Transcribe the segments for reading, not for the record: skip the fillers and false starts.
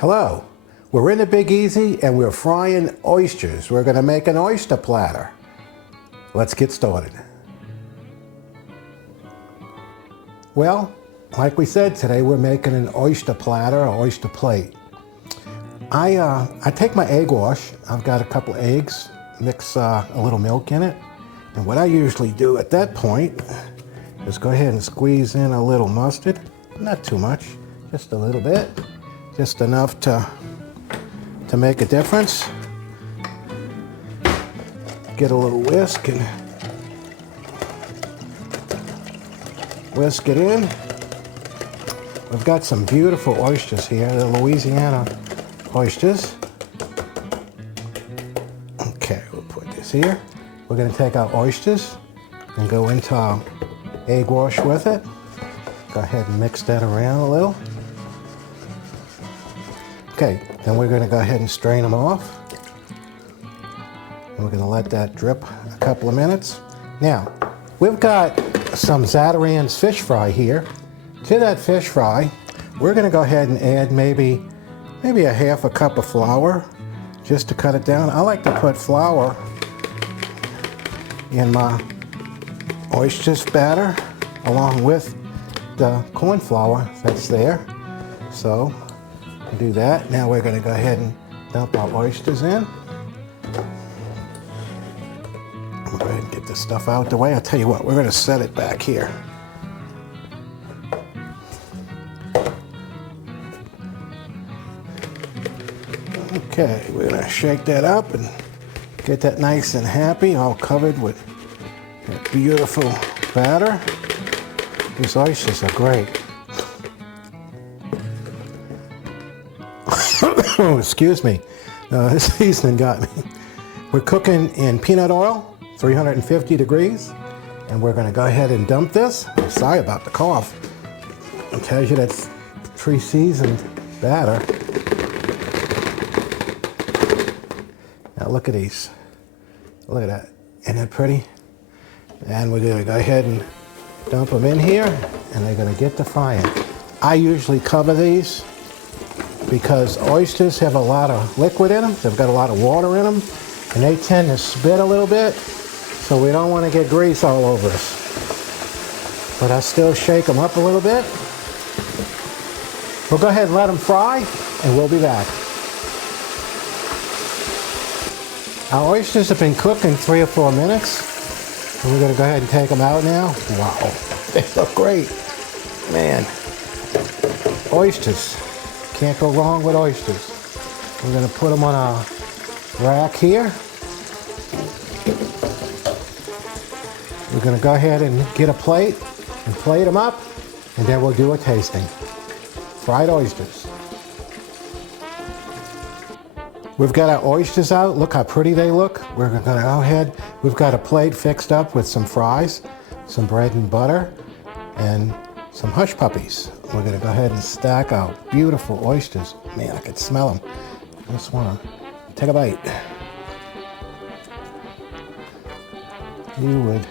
Hello, we're in the Big Easy and we're frying oysters. We're going to make an oyster platter. Let's get started. Well, like we said, today we're making an oyster platter, or oyster plate. I take my egg wash. I've got a couple eggs, mix a little milk in it. And what I usually do at that point is go ahead and squeeze in a little mustard. Not too much, just a little bit. Just enough to make a difference. Get a little whisk and whisk it in. We've got some beautiful oysters here, the Louisiana oysters. Okay, we'll put this here. We're going to take our oysters and go into our egg wash with it. Go ahead and mix that around a little. Okay, then we're going to go ahead and strain them off. And we're going to let that drip a couple of minutes. Now, we've got some Zatarain's fish fry here. To that fish fry, we're going to go ahead and add maybe a half a cup of flour just to cut it down. I like to put flour in my oysters batter along with the corn flour that's there. So do that. Now we're going to go ahead and dump our oysters in. We'll go ahead and get this stuff out the way. I'll tell you what, we're going to set it back here. Okay, we're going to shake that up and get that nice and happy, all covered with that beautiful batter. These oysters are great. Oh, excuse me. This seasoning got me. We're cooking in peanut oil, 350 degrees, and we're going to go ahead and dump this. I'm sorry about the cough. It tells you that's pre-seasoned batter. Now look at these. Look at that. Isn't that pretty? And we're going to go ahead and dump them in here, and they're going to get to frying. I usually cover these because oysters have a lot of liquid in them. They've got a lot of water in them, and they tend to spit a little bit, so we don't want to get grease all over us. But I still shake them up a little bit. We'll go ahead and let them fry, and we'll be back. Our oysters have been cooking 3 or 4 minutes, and we're going to go ahead and take them out now. Wow, they look great. Man, oysters. Can't go wrong with oysters. We're going to put them on our rack here. We're going to go ahead and get a plate and plate them up, and then we'll do a tasting. Fried oysters. We've got our oysters out. Look how pretty they look. We're going to go ahead. We've got a plate fixed up with some fries, some bread and butter, and some hush puppies. We're going to go ahead and stack out beautiful oysters. Man, I could smell them. I just want to take a bite. You would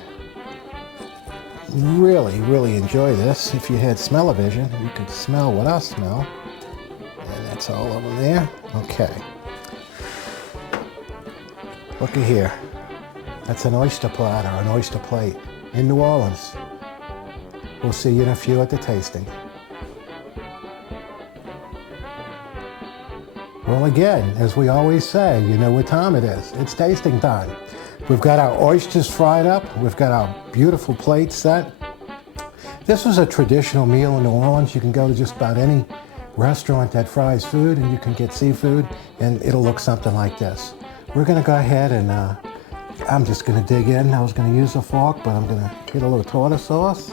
really, really enjoy this if you had smell-o-vision. You could smell what I smell. And that's all of them there. Okay. Looky here. That's an oyster platter, an oyster plate in New Orleans. We'll see you in a few at the tasting. Well, again, as we always say, you know what time it is. It's tasting time. We've got our oysters fried up. We've got our beautiful plate set. This was a traditional meal in New Orleans. You can go to just about any restaurant that fries food and you can get seafood, and it'll look something like this. We're going to go ahead and I'm just going to dig in. I was going to use a fork, but I'm going to get a little tartar sauce.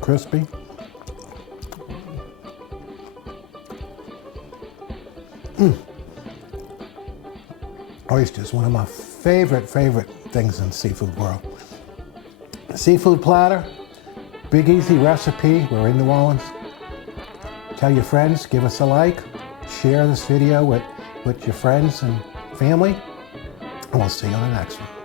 Crispy. Oysters, one of my favorite things in the seafood world. Seafood platter, Big Easy recipe. We're in New Orleans. Tell your friends, give us a like, share this video with your friends and family, and we'll see you on the next one.